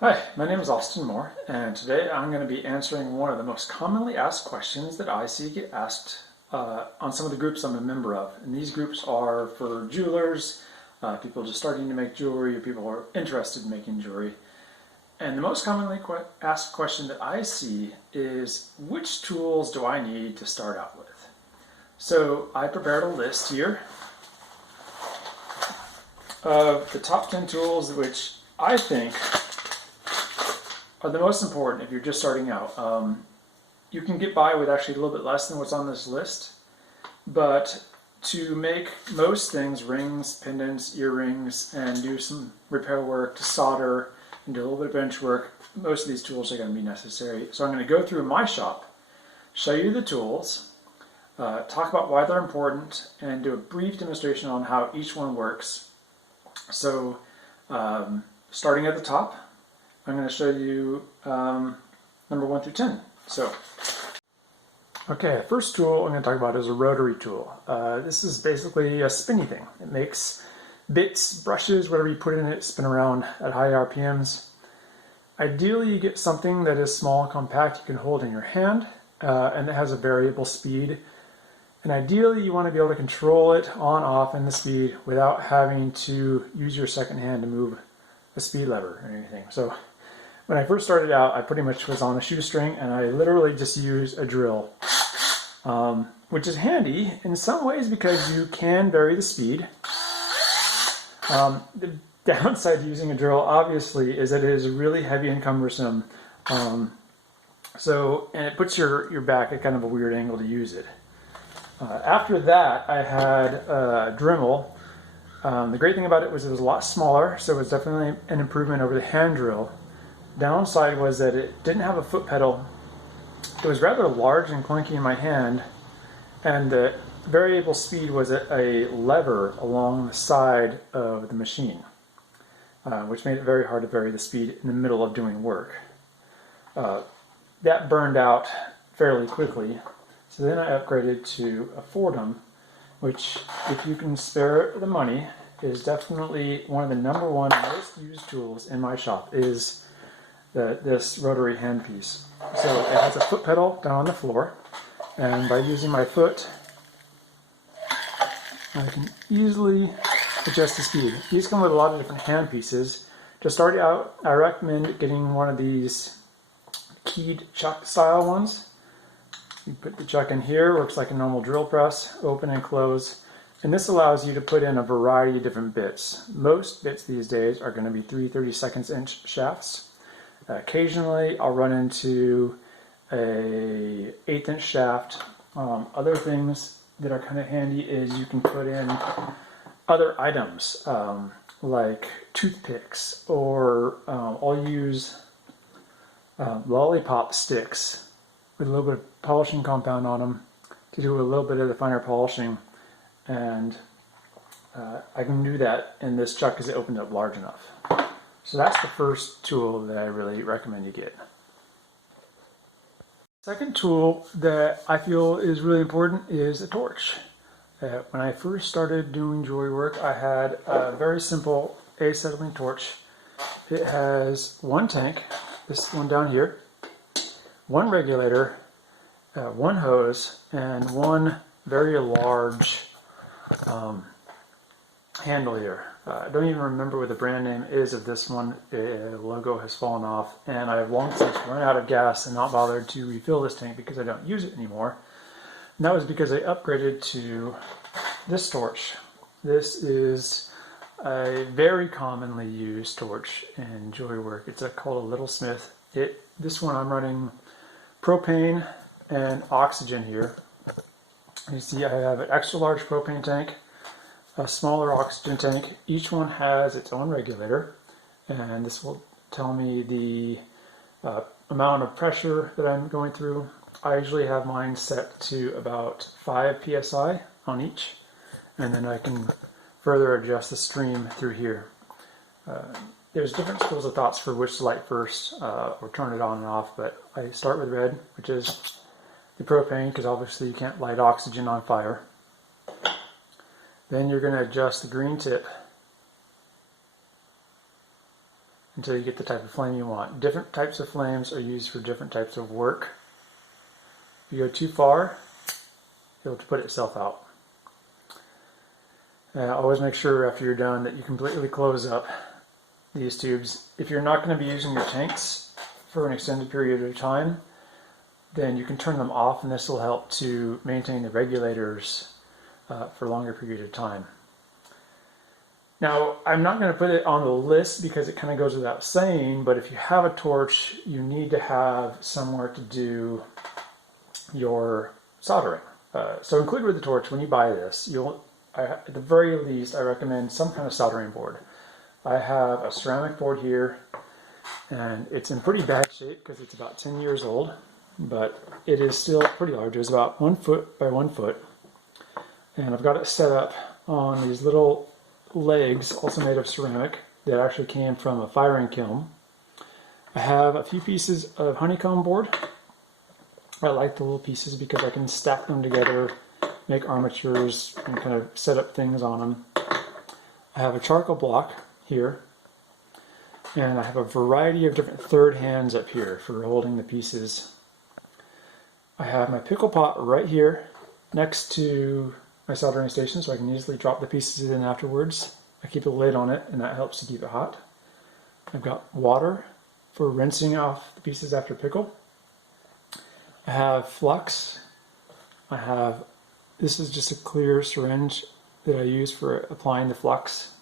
Hi, my name is Austin Moore, and today I'm going to be answering one of the most commonly asked questions that I see get asked on some of the groups I'm a member of. And these groups are for jewelers, people just starting to make jewelry, or people who are interested in making jewelry. And the most commonly asked question that I see is, which tools do I need to start out with? So I prepared a list here of the top 10 tools which I think are the most important if you're just starting out. You can get by with actually a little bit less than what's on this list, but to make most things, rings, pendants, earrings, and do some repair work, to solder, and do a little bit of bench work, most of these tools are going to be necessary. So I'm going to go through my shop, show you the tools, talk about why they're important, and do a brief demonstration on how each one works. So starting at the top, I'm going to show you number 1 through 10. So, okay, first tool I'm going to talk about is a rotary tool. This is basically a spinny thing. It makes bits, brushes, whatever you put in it, spin around at high RPMs. Ideally, you get something that is small and compact you can hold in your hand, and it has a variable speed. And ideally, you want to be able to control it on, off, and the speed without having to use your second hand to move a speed lever or anything. So when I first started out, I pretty much was on a shoestring, and I literally just used a drill, which is handy in some ways because you can vary the speed. The downside to using a drill, obviously, is that it is really heavy and cumbersome. And it puts your back at kind of a weird angle to use it. After that, I had a Dremel. The great thing about it was a lot smaller, so it was definitely an improvement over the hand drill. Downside was that it didn't have a foot pedal. It was rather large and clunky in my hand, and the variable speed was a lever along the side of the machine, which made it very hard to vary the speed in the middle of doing work. That burned out fairly quickly, so then I upgraded to a Fordham, which, if you can spare the money, is definitely one of the #1 most used tools in my shop, is this rotary handpiece. So it has a foot pedal down on the floor, and by using my foot, I can easily adjust the speed. These come with a lot of different handpieces. To start out, I recommend getting one of these keyed chuck style ones. You put the chuck in here, works like a normal drill press, open and close. And this allows you to put in a variety of different bits. Most bits these days are going to be 3/32 inch shafts. Occasionally I'll run into a 1/8 inch shaft. Other things that are kind of handy is you can put in other items like toothpicks, or I'll use lollipop sticks with a little bit of polishing compound on them to do a little bit of the finer polishing, and I can do that in this chuck because it opened up large enough. So that's the first tool that I really recommend you get. Second tool that I feel is really important is a torch. When I first started doing jewelry work, I had a very simple acetylene torch. It has one tank, this one down here, one regulator, one hose, and one very large handle here. I don't even remember what the brand name is of this one. The logo has fallen off, and I have long since run out of gas and not bothered to refill this tank because I don't use it anymore. And that was because I upgraded to this torch. This is a very commonly used torch in jewelry work. It's called a Little Smith. This one I'm running propane and oxygen here. You see I have an extra large propane tank, a smaller oxygen tank. Each one has its own regulator, and this will tell me the amount of pressure that I'm going through. I usually have mine set to about 5 psi on each, and then I can further adjust the stream through here. There's different schools of thoughts for which to light first or turn it on and off, but I start with red, which is the propane, because obviously you can't light oxygen on fire. Then you're going to adjust the green tip until you get the type of flame you want. Different types of flames are used for different types of work. If you go too far, it'll put itself out. Always make sure after you're done that you completely close up these tubes. If you're not going to be using your tanks for an extended period of time, then you can turn them off, and this will help to maintain the regulators for a longer period of time. Now, I'm not going to put it on the list because it kind of goes without saying, but if you have a torch, you need to have somewhere to do your soldering. So included with the torch, when you buy this, at the very least, I recommend some kind of soldering board. I have a ceramic board here, and it's in pretty bad shape because it's about 10 years old, but it is still pretty large. It's about 1 foot by 1 foot, and I've got it set up on these little legs, also made of ceramic, that actually came from a firing kiln. I have a few pieces of honeycomb board. I like the little pieces because I can stack them together, make armatures, and kind of set up things on them. I have a charcoal block here, and I have a variety of different third hands up here for holding the pieces. I have my pickle pot right here next to my soldering station, so I can easily drop the pieces in afterwards. I keep a lid on it, and that helps to keep it hot. I've got water for rinsing off the pieces after pickle. I have flux. This is just a clear syringe that I use for applying the flux.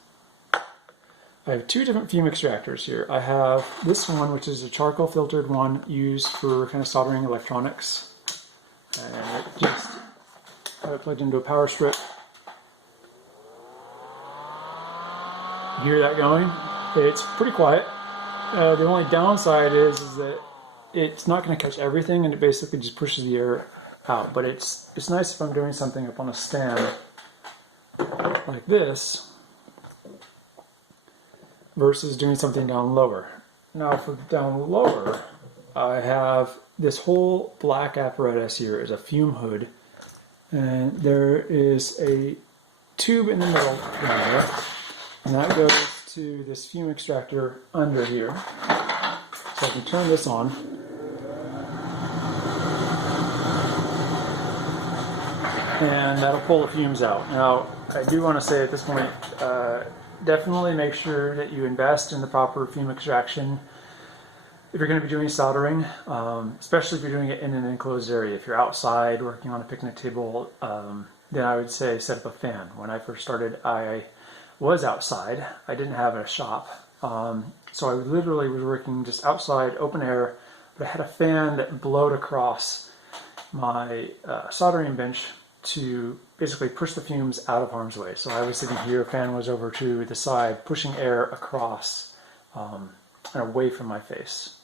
I have two different fume extractors here. I have this one, which is a charcoal filtered one used for kind of soldering electronics. And it just have it plugged into a power strip. You hear that going? It's pretty quiet. The only downside is that it's not going to catch everything, and it basically just pushes the air out. But it's nice if I'm doing something up on a stand like this versus doing something down lower. Now for down lower, I have this whole black apparatus here is a fume hood, and there is a tube in the middle down there, and that goes to this fume extractor under here. So I can turn this on. And that'll pull the fumes out. Now, I do want to say at this point, definitely make sure that you invest in the proper fume extraction if you're going to be doing soldering, especially if you're doing it in an enclosed area. If you're outside working on a picnic table, then I would say set up a fan. When I first started, I was outside. I didn't have a shop, so I literally was working just outside, open air, but I had a fan that blowed across my soldering bench to basically push the fumes out of harm's way. So I was sitting here, fan was over to the side, pushing air across and away from my face.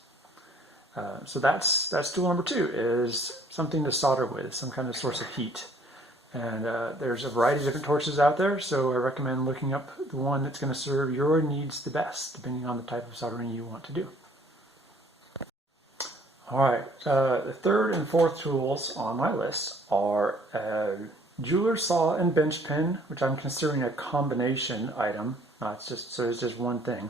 So that's tool number 2, is something to solder with, some kind of source of heat. And there's a variety of different torches out there, so I recommend looking up the one that's going to serve your needs the best, depending on the type of soldering you want to do. Alright, the third and fourth tools on my list are a jeweler's saw and bench pin, which I'm considering a combination item. It's just one thing,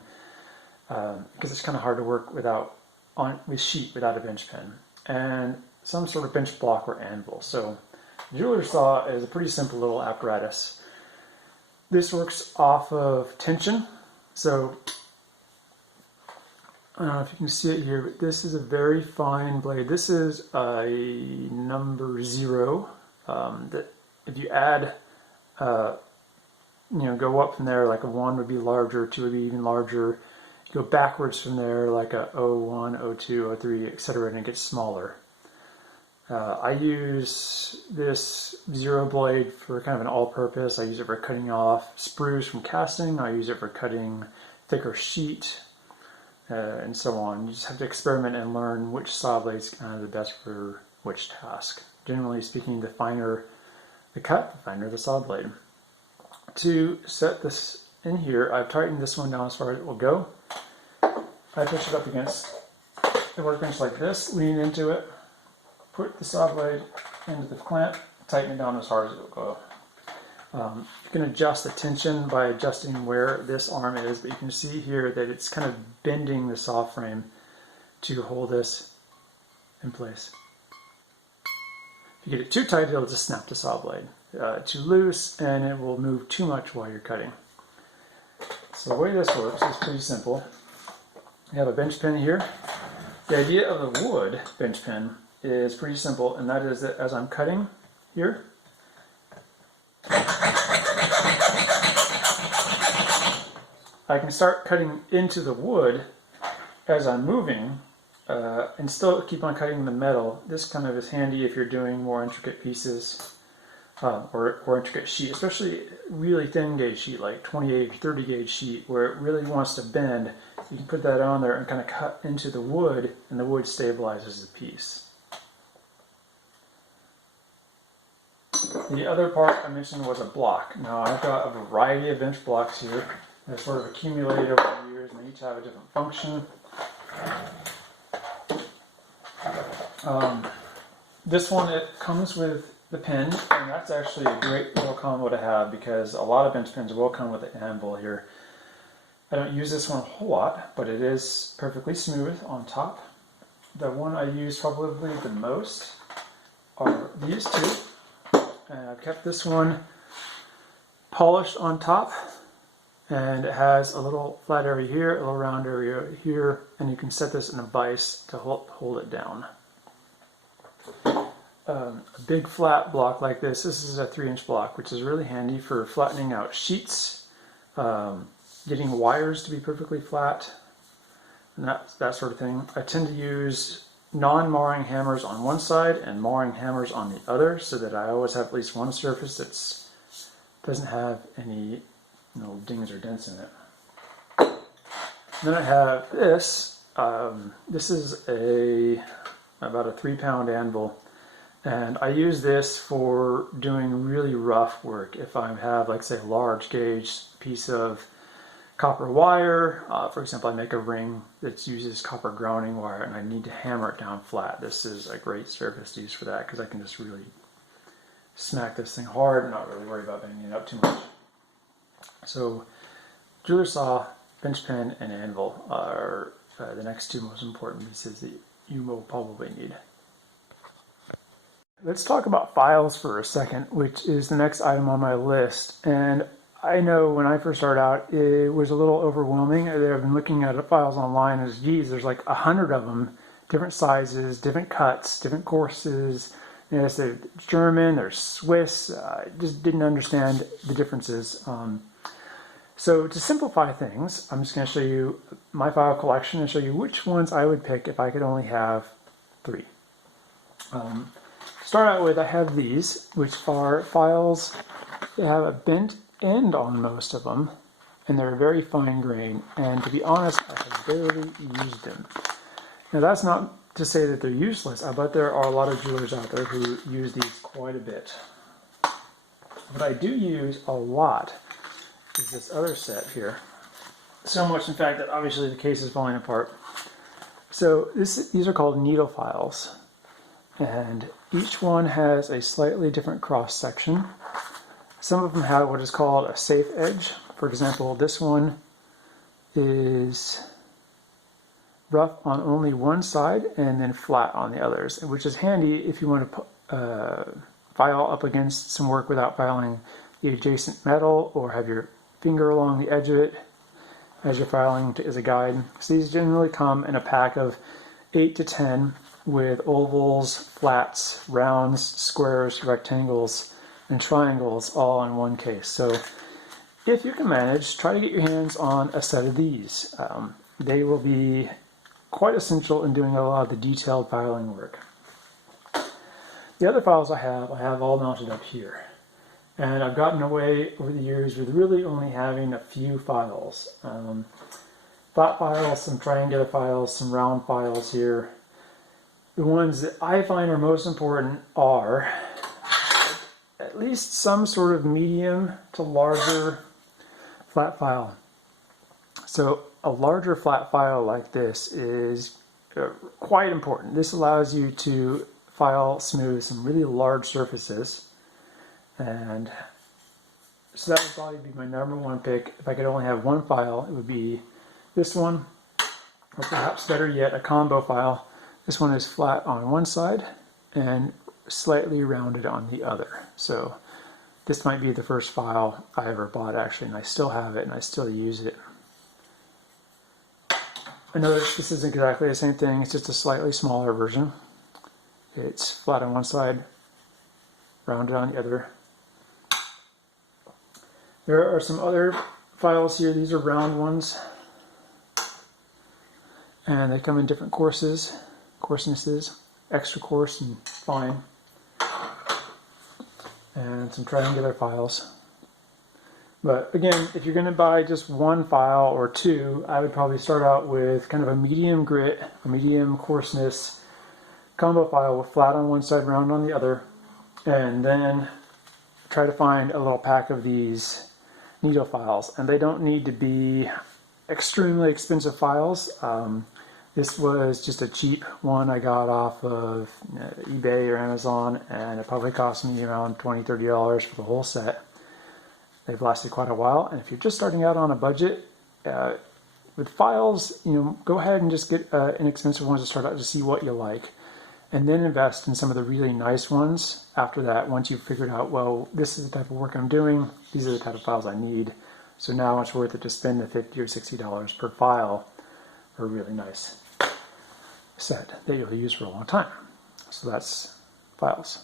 because it's kind of hard to work with sheet without a bench pin, and some sort of bench block or anvil. So jeweler's saw is a pretty simple little apparatus. This works off of tension, so I don't know if you can see it here, but this is a very fine blade. This is a number 0. That if you add, go up from there, like a 1 would be larger, 2 would be even larger. You go backwards from there, like a 01, 02, 03, etc., and it gets smaller. I use this 0 blade for kind of an all-purpose. I use it for cutting off sprues from casting. I use it for cutting thicker sheet. And so on. You just have to experiment and learn which saw blade is kind of the best for which task. Generally speaking, the finer the cut, the finer the saw blade. To set this in here, I've tightened this one down as far as it will go. I push it up against the workbench like this, lean into it, put the saw blade into the clamp, tighten it down as far as it will go. You can adjust the tension by adjusting where this arm is, but you can see here that it's kind of bending the saw frame to hold this in place. If you get it too tight, it'll just snap the saw blade. Too loose, and it will move too much while you're cutting. So the way this works is pretty simple. You have a bench pin here. The idea of the wood bench pin is pretty simple, and that is that as I'm cutting here, I can start cutting into the wood as I'm moving and still keep on cutting the metal. This kind of is handy if you're doing more intricate pieces or intricate sheet, especially really thin gauge sheet like 28 or 30 gauge sheet where it really wants to bend. You can put that on there and kind of cut into the wood, and the wood stabilizes the piece. The other part I mentioned was a block. Now I've got a variety of bench blocks here that sort of accumulated over the years, and they each have a different function. This one, it comes with the pin, and that's actually a great little combo to have because a lot of bench pins will come with the anvil here. I don't use this one a whole lot, but it is perfectly smooth on top. The one I use probably the most are these two, and I've kept this one polished on top, and it has a little flat area here, a little round area here, and you can set this in a vise to hold it down. A big flat block like this is a 3-inch block, which is really handy for flattening out sheets, getting wires to be perfectly flat, and that sort of thing. I tend to use non-marring hammers on one side and marring hammers on the other, so that I always have at least one surface that doesn't have any dings or dents in it. And then I have this. This is about a 3-pound anvil. And I use this for doing really rough work. If I have, like, say, a large gauge piece of copper wire, for example, I make a ring that uses copper grounding wire and I need to hammer it down flat. This is a great surface to use for that because I can just really smack this thing hard and not really worry about bending it up too much. So, jeweler saw, bench pin, and anvil are the next two most important pieces that you will probably need. Let's talk about files for a second, which is the next item on my list. And I know when I first started out, it was a little overwhelming. I've been looking at files online and geez, there's like 100 of them, different sizes, different cuts, different courses. There's German, there's Swiss. I just didn't understand the differences. So to simplify things, I'm just going to show you my file collection and show you which ones I would pick if I could only have 3. Start out with, I have these, which are files that have a bent end on most of them, and they're very fine grain, and to be honest, I have barely used them. Now that's not to say that they're useless. I bet there are a lot of jewelers out there who use these quite a bit. What I do use a lot is this other set here. So much, in fact, that obviously the case is falling apart. So these are called needle files. And each one has a slightly different cross section. Some of them have what is called a safe edge. For example, this one is rough on only one side and then flat on the others, which is handy if you want to file up against some work without filing the adjacent metal, or have your finger along the edge of it as you're filing as a guide. So these generally come in a pack of 8 to 10 with ovals, flats, rounds, squares, rectangles, and triangles all in one case. So if you can manage, try to get your hands on a set of these. They will be quite essential in doing a lot of the detailed filing work. The other files I have all mounted up here. And I've gotten away over the years with really only having a few files. Flat files, some triangular files, some round files here. The ones that I find are most important are at least some sort of medium to larger flat file. So a larger flat file like this is quite important. This allows you to file smooth some really large surfaces, and So that would probably be my number one pick. If I could only have one file, it would be this one, or perhaps better yet, a combo file. This one is flat on one side and slightly rounded on the other. So this might be the first file I ever bought actually, and I still have it and I still use it. I know that this isn't exactly the same thing, it's just a slightly smaller version. It's flat on one side, rounded on the other. There are some other files here. These are round ones, and they come in different coarsenesses, extra coarse and fine, and some triangular files. But again, if you're going to buy just one file or two, I would probably start out with kind of a medium grit, a medium coarseness combo file with flat on one side, round on the other, and then try to find a little pack of these needle files. And they don't need to be extremely expensive files. This was just a cheap one I got off of eBay or Amazon, and it probably cost me around $20–30 for the whole set. They've lasted quite a while, and if you're just starting out on a budget with files, go ahead and just get inexpensive ones to start out to see what you like, and then invest in some of the really nice ones after that. Once you've figured out, well, this is the type of work I'm doing, these are the type of files I need, so now it's worth it to spend the $50 or $60 per file for a really nice set that you'll use for a long time. So that's files.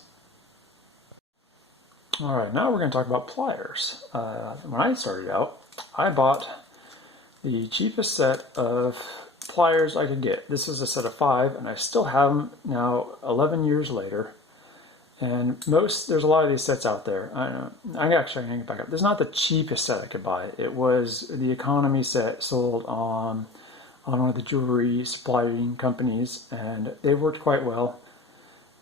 All right, now we're going to talk about pliers. When I started out, I bought the cheapest set of pliers I could get. This is a set of 5, and I still have them now 11 years later. And there's a lot of these sets out there. I'm actually going to get back up. This is not the cheapest set I could buy. It was the economy set sold on one of the jewelry supplying companies, and they worked quite well.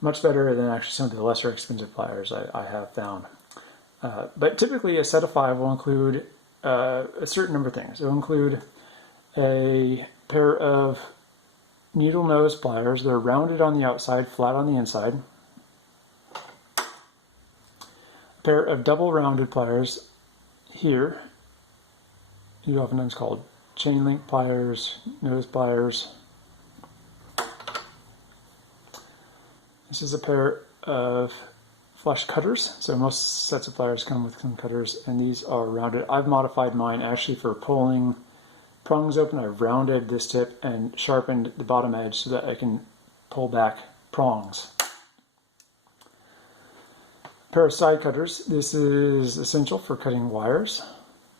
Much better than actually some of the lesser expensive pliers I have found. But typically a set of 5 will include a certain number of things. It will include a pair of needle nose pliers. They're rounded on the outside, flat on the inside. A pair of double rounded pliers here. You oftentimes called chain link pliers, nose pliers. This is a pair of flush cutters. So most sets of pliers come with some cutters, and these are rounded. I've modified mine actually for pulling prongs open. I've rounded this tip and sharpened the bottom edge so that I can pull back prongs. A pair of side cutters. This is essential for cutting wires.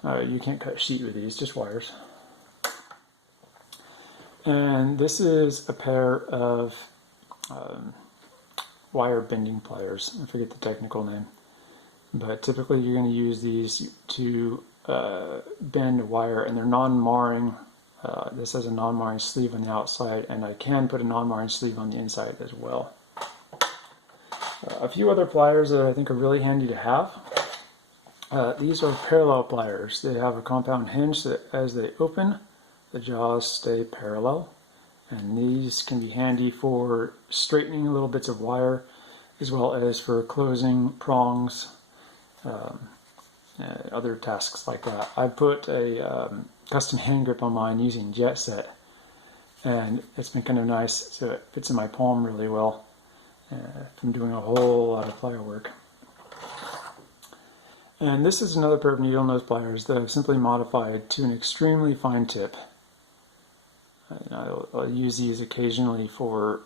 You can't cut sheet with these, just wires. And this is a pair of wire bending pliers. I forget the technical name, but typically you're going to use these to bend wire, and they're non-marring. This has a non-marring sleeve on the outside, and I can put a non-marring sleeve on the inside as well. A few other pliers that I think are really handy to have. These are parallel pliers. They have a compound hinge that as they open, the jaws stay parallel, and these can be handy for straightening little bits of wire as well as for closing prongs, other tasks like that. I put a custom hand grip on mine using Jet Set, and it's been kind of nice, so it fits in my palm really well from doing a whole lot of plier work. And this is another pair of needle nose pliers that I've simply modified to an extremely fine tip. I'll use these occasionally for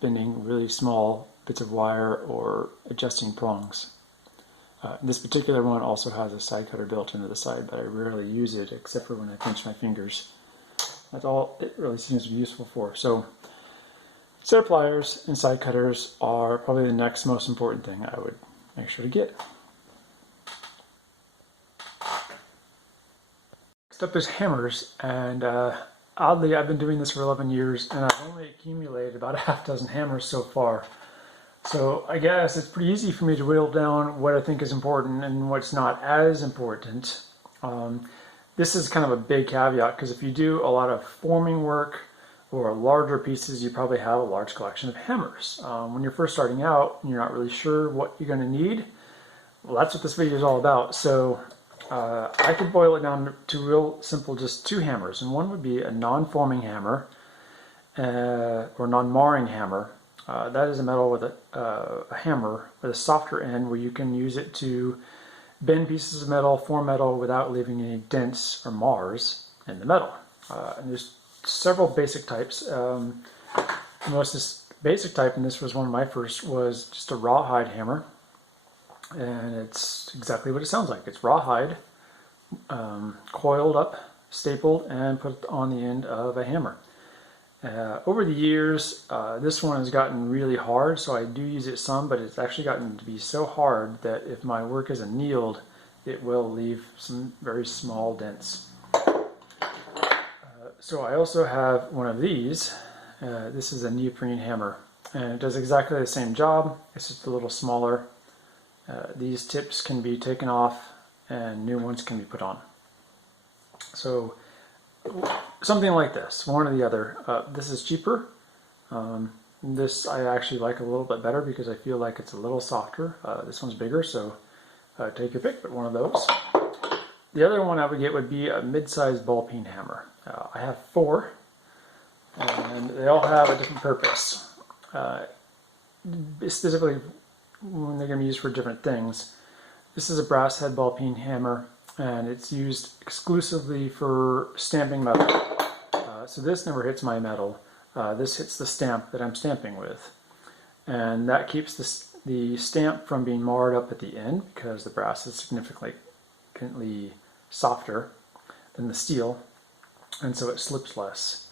bending really small bits of wire or adjusting prongs. This particular one also has a side cutter built into the side, but I rarely use it except for when I pinch my fingers. That's all it really seems to be useful for. So, set of pliers and side cutters are probably the next most important thing I would make sure to get. Next up is hammers, and oddly I've been doing this for 11 years and I've only accumulated about a half dozen hammers so far. So I guess it's pretty easy for me to whittle down what I think is important and what's not as important. This is kind of a big caveat, because if you do a lot of forming work or larger pieces, you probably have a large collection of hammers. When you're first starting out and you're not really sure what you're going to need, Well, that's what this video is all about. So I could boil it down to real simple, just two hammers. And one would be a non-forming hammer or non-marring hammer. That is a metal with a hammer with a softer end where you can use it to bend pieces of metal, form metal without leaving any dents or mars in the metal. And there's several basic types. The most basic type, and this was one of my first, was just a rawhide hammer. And it's exactly what it sounds like. It's rawhide, coiled up, stapled, and put on the end of a hammer. Over the years, this one has gotten really hard, so I do use it some, but it's actually gotten to be so hard that if my work is annealed, it will leave some very small dents. So I also have one of these. This is a neoprene hammer, and it does exactly the same job. It's just a little smaller. These tips can be taken off and new ones can be put on. So something like this, one or the other. This is cheaper. This I actually like a little bit better because I feel like it's a little softer. This one's bigger, so take your pick, but one of those. The other one I would get would be a mid-sized ball peen hammer. I have 4, and they all have a different purpose. Specifically, when they're going to be used for different things. This is a brass head ball peen hammer, and it's used exclusively for stamping metal. So this never hits my metal. This hits the stamp that I'm stamping with. And that keeps the stamp from being marred up at the end because the brass is significantly softer than the steel, and so it slips less.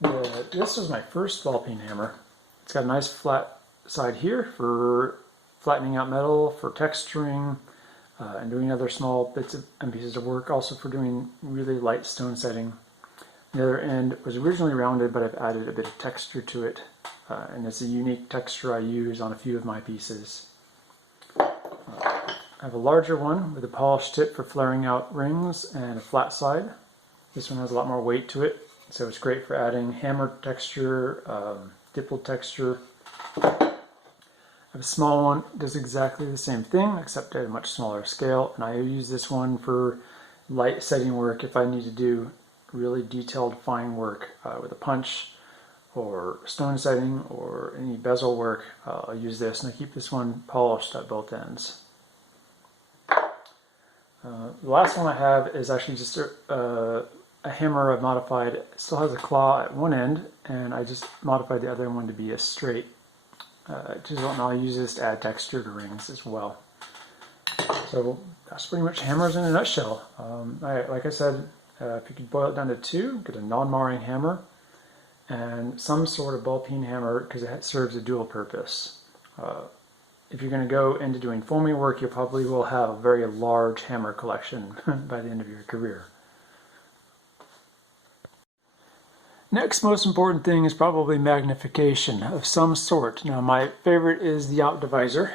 This was my first ball peen hammer. It's got a nice flat side here for flattening out metal, for texturing, and doing other small bits and pieces of work, also for doing really light stone setting. The other end was originally rounded, but I've added a bit of texture to it, and it's a unique texture I use on a few of my pieces. I have a larger one with a polished tip for flaring out rings and a flat side. This one has a lot more weight to it, so it's great for adding hammer texture, dimpled texture. I have a small one, does exactly the same thing, except at a much smaller scale, and I use this one for light setting work if I need to do really detailed fine work with a punch or stone setting or any bezel work. I'll use this, and I keep this one polished at both ends. The last one I have is actually just a hammer I've modified. It still has a claw at one end, and I just modified the other one to be a straight chisel, and I'll use this to add texture to rings as well. So that's pretty much hammers in a nutshell. Like I said, if you could boil it down to 2, get a non-marring hammer and some sort of ball peen hammer because it serves a dual purpose. If you're going to go into doing foaming work, you probably will have a very large hammer collection by the end of your career. Next most important thing is probably magnification of some sort. Now my favorite is the optivisor.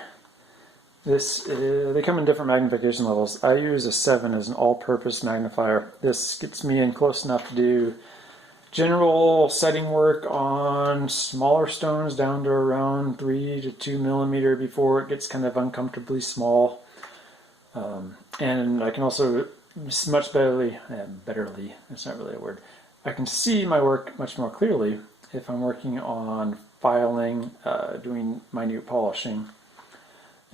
They come in different magnification levels. I use a 7 as an all-purpose magnifier. This gets me in close enough to do general setting work on smaller stones down to around 3 to 2 millimeter before it gets kind of uncomfortably small. And I can also much betterly, that's not really a word, I can see my work much more clearly if I'm working on filing, doing minute polishing.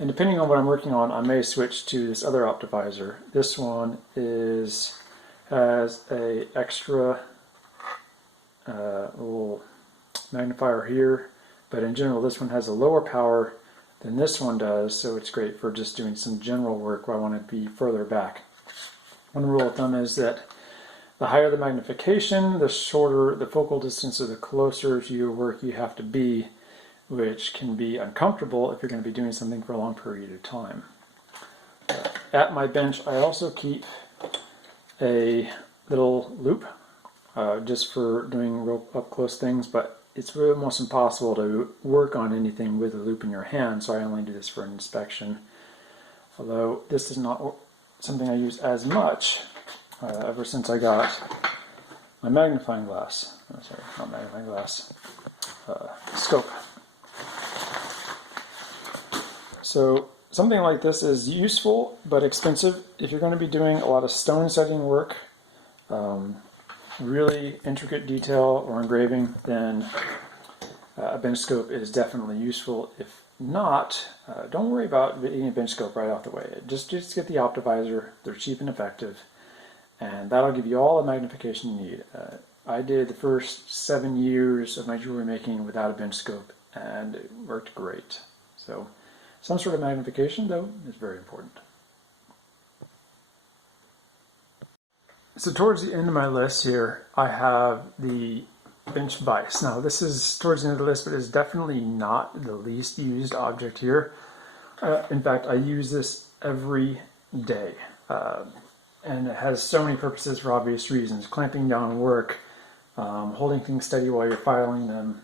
And depending on what I'm working on, I may switch to this other optivisor. This one has a extra little magnifier here, but in general this one has a lower power than this one does, so it's great for just doing some general work where I want to be further back. One rule of thumb is that the higher the magnification, the shorter the focal distance, or the closer to your work you have to be, which can be uncomfortable if you're going to be doing something for a long period of time. At my bench I also keep a little loop just for doing real up close things, but it's really almost impossible to work on anything with a loop in your hand, so I only do this for an inspection. Although this is not something I use as much ever since I got my magnifying glass. Oh, sorry, not magnifying glass. Scope. So something like this is useful but expensive. If you're going to be doing a lot of stone setting work, really intricate detail or engraving, then a bench scope is definitely useful. If not, don't worry about getting a bench scope right off the way. Just get the Optivisor. They're cheap and effective, and that'll give you all the magnification you need. I did the first 7 years of my jewelry making without a bench scope, and it worked great. So some sort of magnification, though, is very important. So towards the end of my list here, I have the bench vise. Now this is towards the end of the list, but it's definitely not the least used object here. In fact, I use this every day. And it has so many purposes for obvious reasons. Clamping down work, holding things steady while you're filing them,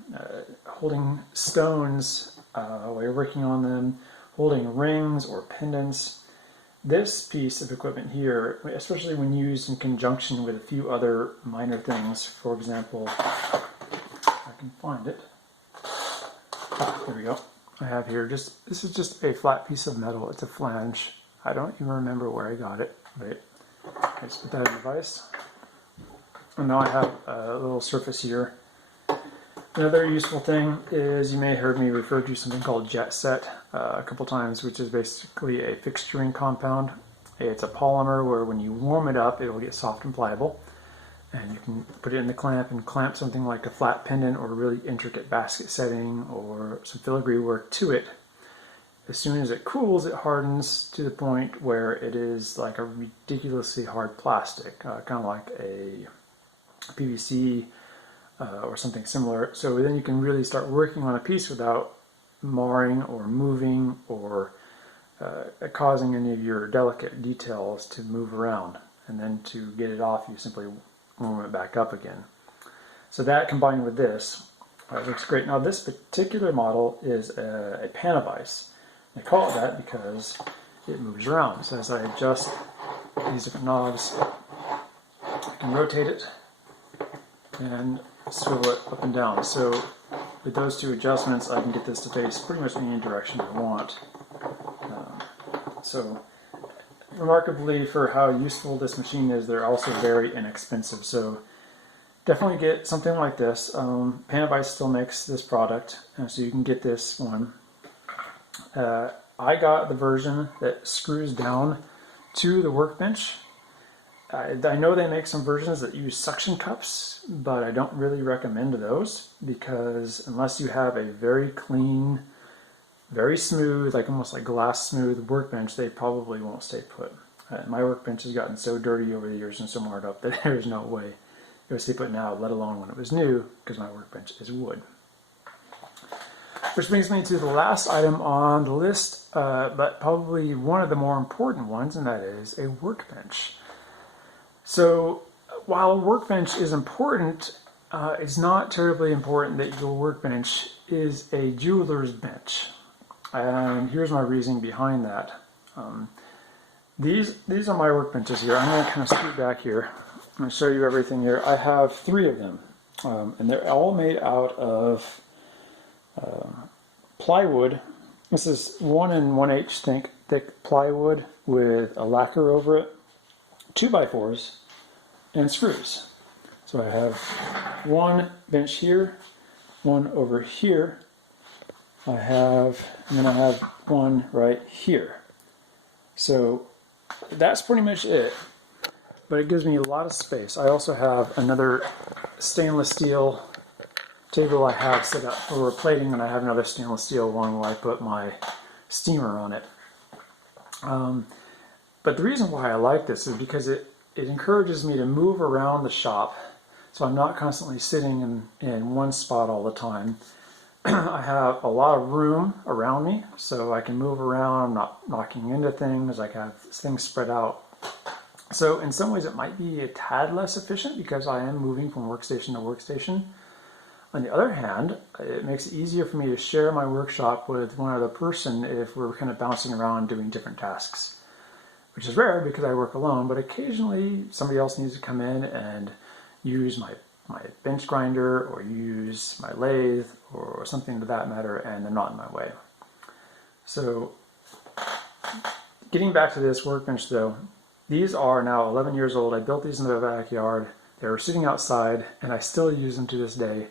holding stones while you're working on them, holding rings or pendants. This piece of equipment here, especially when used in conjunction with a few other minor things, for example, if I can find it. There we go. I have here this is just a flat piece of metal. It's a flange. I don't even remember where I got it. But I just put that in the vise. And now I have a little surface here. Another useful thing is, you may have heard me refer to something called Jet Set a couple times, which is basically a fixturing compound. It's a polymer where when you warm it up, it will get soft and pliable. And you can put it in the clamp and clamp something like a flat pendant or a really intricate basket setting or some filigree work to it. As soon as it cools, it hardens to the point where it is like a ridiculously hard plastic, kind of like a PVC or something similar. So then you can really start working on a piece without marring or moving or causing any of your delicate details to move around. And then to get it off, you simply warm it back up again. So that combined with this looks great. Now this particular model is a Vise. I call it that because it moves around. So as I adjust these different knobs, I can rotate it and swivel it up and down. So with those two adjustments, I can get this to face pretty much any direction I want. So remarkably, for how useful this machine is, they're also very inexpensive. So definitely get something like this. Vise still makes this product, so you can get this one. I got the version that screws down to the workbench. I know they make some versions that use suction cups, but I don't really recommend those, because unless you have a very clean, very smooth, like almost like glass smooth workbench, they probably won't stay put. My workbench has gotten so dirty over the years and so marred up that there's no way it would stay put now, let alone when it was new, because my workbench is wood. Which brings me to the last item on the list, but probably one of the more important ones, and that is a workbench. So while a workbench is important, it's not terribly important that your workbench is a jeweler's bench. And here's my reasoning behind that. These are my workbenches here. I'm going to kind of scoot back here. I'm going to show you everything here. I have 3 of them, and they're all made out of plywood. This is 1 1/8 thick plywood with a lacquer over it, 2x4s, and screws. So I have one bench here, one over here, and then I have one right here. So that's pretty much it, but it gives me a lot of space. I also have another stainless steel table I have set up for plating, and I have another stainless steel one where I put my steamer on it. But the reason why I like this is because it encourages me to move around the shop, so I'm not constantly sitting in one spot all the time. I have a lot of room around me, so I can move around. I'm not knocking into things. I have things spread out. So in some ways it might be a tad less efficient because I am moving from workstation to workstation. On the other hand, it makes it easier for me to share my workshop with one other person if we're kind of bouncing around doing different tasks, which is rare because I work alone, but occasionally somebody else needs to come in and use my bench grinder or use my lathe or something to that matter, and they're not in my way. So Getting back to this workbench though, these are now 11 years old. I built these in the backyard. They were sitting outside and I still use them to this day.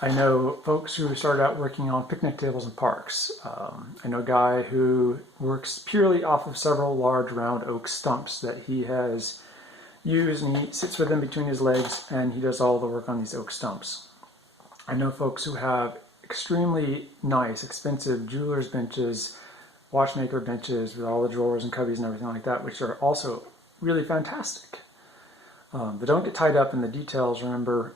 I know folks who started out working on picnic tables in parks. I know a guy who works purely off of several large round oak stumps that he has used, and he sits with them between his legs and he does all the work on these oak stumps. I know folks who have extremely nice, expensive jeweler's benches, watchmaker benches with all the drawers and cubbies and everything like that, which are also really fantastic. But don't get tied up in the details. Remember,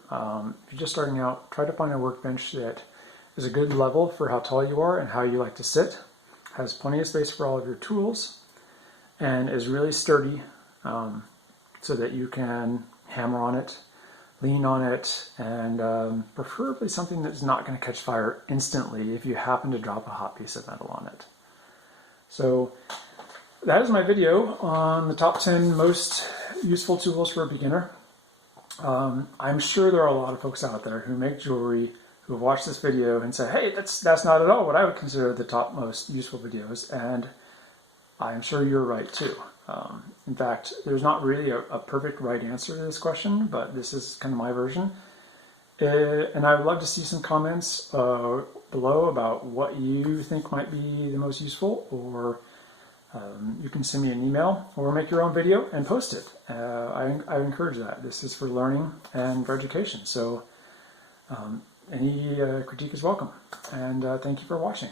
if you're just starting out, try to find a workbench that is a good level for how tall you are and how you like to sit, has plenty of space for all of your tools, and is really sturdy so that you can hammer on it, lean on it, and preferably something that's not going to catch fire instantly if you happen to drop a hot piece of metal on it. So that is my video on the top 10 most useful tools for a beginner. I'm sure there are a lot of folks out there who make jewelry who have watched this video and say, hey, that's not at all what I would consider the top most useful videos, and I'm sure you're right too. In fact, there's not really a perfect right answer to this question, but this is kind of my version. And I would love to see some comments below about what you think might be the most useful, or you can send me an email or make your own video and post it. I encourage that. This is for learning and for education. So any critique is welcome. And thank you for watching.